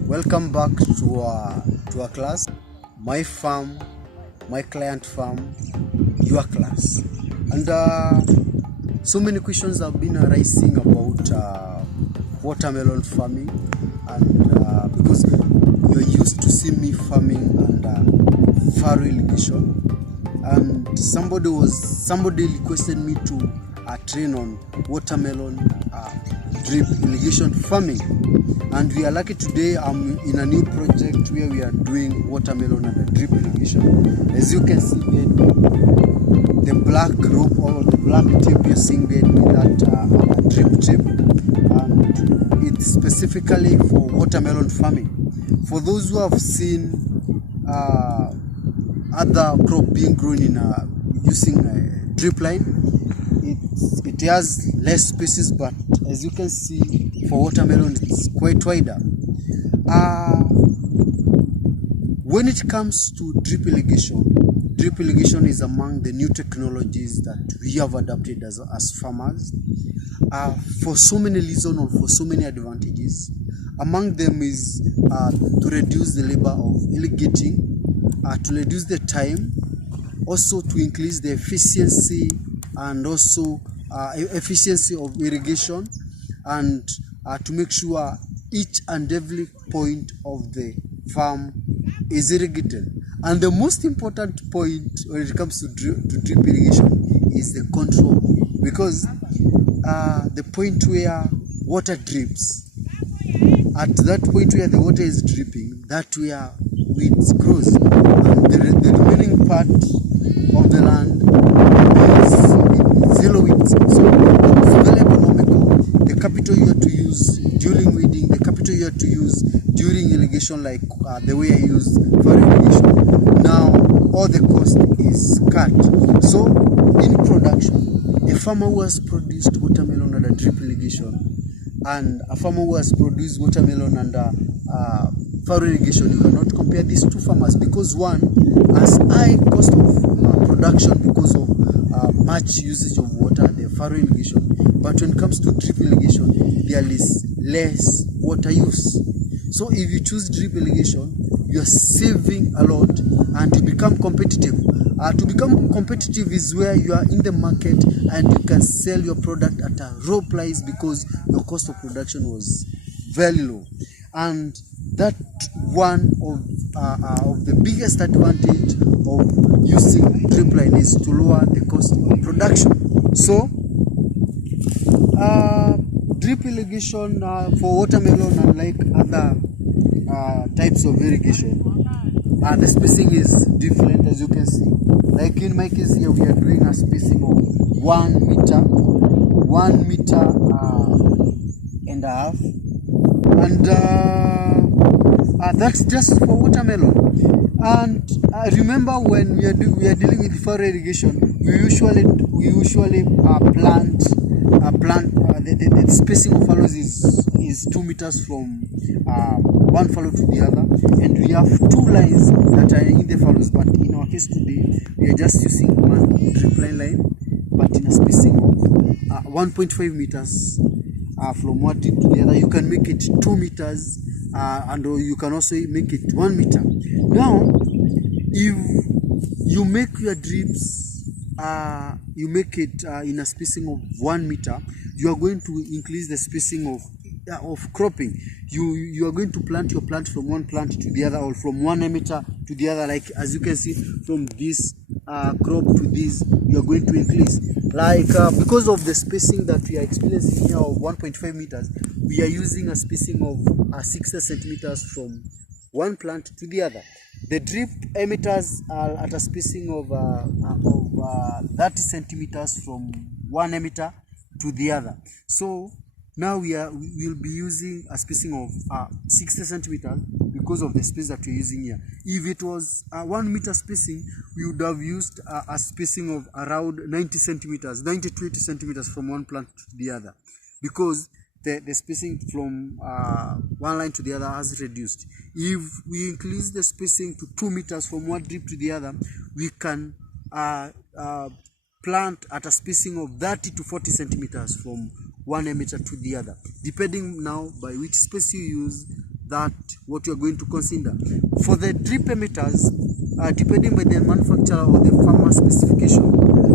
welcome back to our class. My farm, my client farm, your class. And so many questions have been arising about watermelon farming, and because you're used to see me farming under furrow irrigation, and somebody requested me to train on watermelon drip irrigation farming. And we are lucky today. I'm in a new project where we are doing watermelon under drip irrigation. As you can see, the black rope or the black tape you're seeing there with that drip tape, and it's specifically for watermelon farming. For those who have seen other crop being grown in using a drip line, it has less spaces, but as you can see, for watermelon it's quite wider. When it comes to drip irrigation is among the new technologies that we have adopted as farmers for so many reasons or for so many advantages. Among them is to reduce the labor of irrigating, to reduce the time, also to increase the efficiency and also efficiency of irrigation, and to make sure each and every point of the farm is irrigated. And the most important point when it comes to drip irrigation is the control, because the point where water drips, at that point where the water is dripping, that where weeds grows, and the remaining part of the land is zero weeds. So it's very economical. The capital you have to use during weeding, the capital you have to use during irrigation, like the way I use for irrigation, now all the cost is cut. So in production, a farmer who has produced watermelon under drip irrigation and a farmer who has produced watermelon under furrow irrigation, you cannot compare these two farmers, because one has high cost of production because of much usage of water, the furrow irrigation, but when it comes to drip irrigation, there is less water use. So if you choose drip irrigation, you are saving a lot and you become competitive. To become competitive is where you are in the market and you can sell your product at a low price because your cost of production was very low. And that one of the biggest advantage of using drip line is to lower the cost of production. So drip irrigation for watermelon, unlike other types of irrigation, the spacing is different, as you can see. Like in my case here, we are doing a spacing of 1 meter, 1 meter and a half, and that's just for watermelon. And remember, when we are dealing with furrow irrigation, we usually plant the spacing of furrows is 2 meters from one furrow to the other, and we have 2 lines that are in the furrows. But in our case today, we are just using one drip line, but in a spacing of 1.5 meters from one tip to the other. You can make it 2 meters, and you can also make it 1 meter. Now, if you make your drips, you make it in a spacing of 1 meter, you are going to increase the spacing of cropping. You are going to plant your plant from one plant to the other, or from one emitter to the other. Like as you can see, from this crop to this, you are going to increase. Like because of the spacing that we are experiencing here of 1.5 meters, we are using a spacing of 60 centimeters from one plant to the other. The drip emitters are at a spacing of 30 centimeters from one emitter to the other. So now we will be using a spacing of 60 centimeters because of the space that we're using here. If it was 1 meter spacing, we would have used a spacing of around 90 centimeters, 90 to 80 centimeters from one plant to the other, because the spacing from one line to the other has reduced. If we increase the spacing to 2 meters from one drip to the other, we can plant at a spacing of 30 to 40 centimeters from one emitter to the other, depending now by which space you use that what you are going to consider. For the drip emitters, depending by the manufacturer or the farmer specification,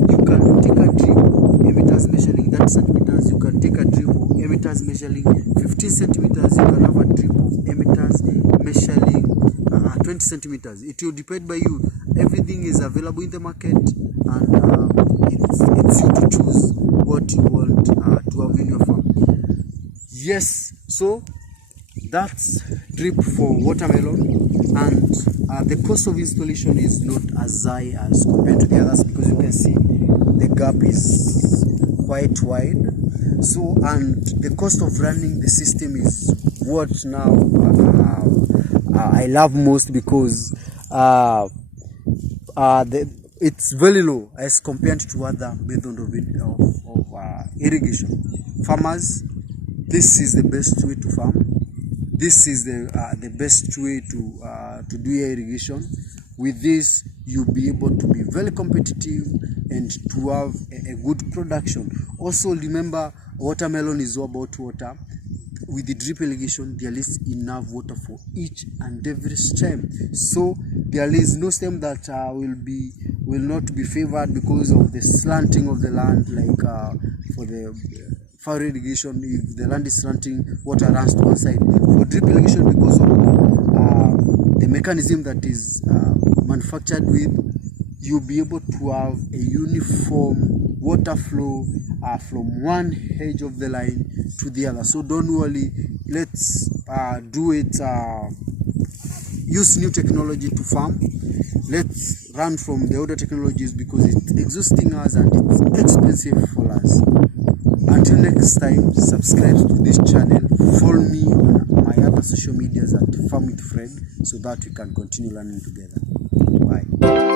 you can take a drip emitters measuring 30 centimeters, you can take a drip of emitters measuring 15 centimeters, you can have a drip of emitters measuring 20 centimeters. It will depend by you. Everything is available in the market, and it's you to choose what you want to have in your farm. Yes, so that's drip for watermelon, and the cost of installation is not as high as compared to the others, because you can see the gap is quite wide. So, and the cost of running the system is what now I love most, because it's very low as compared to other method of irrigation. Farmers, this is the best way to farm. This is the best way to do irrigation. With this, you'll be able to be very competitive and to have a good production. Also, remember, watermelon is all about water. With the drip irrigation, there is enough water for each and every stem. So there is no stem that will not be favored because of the slanting of the land. Like for the furrow irrigation, if the land is slanting, water runs to one side. For drip irrigation, because of the mechanism that is manufactured with, you'll be able to have a uniform water flow from one edge of the line to the other. So don't worry, let's do it, use new technology to farm. Let's run from the older technologies, because it's exhausting us and it's expensive for us. Until next time, subscribe to this channel, follow me on my other social medias at Farm with Fred, so that we can continue learning together. Bye.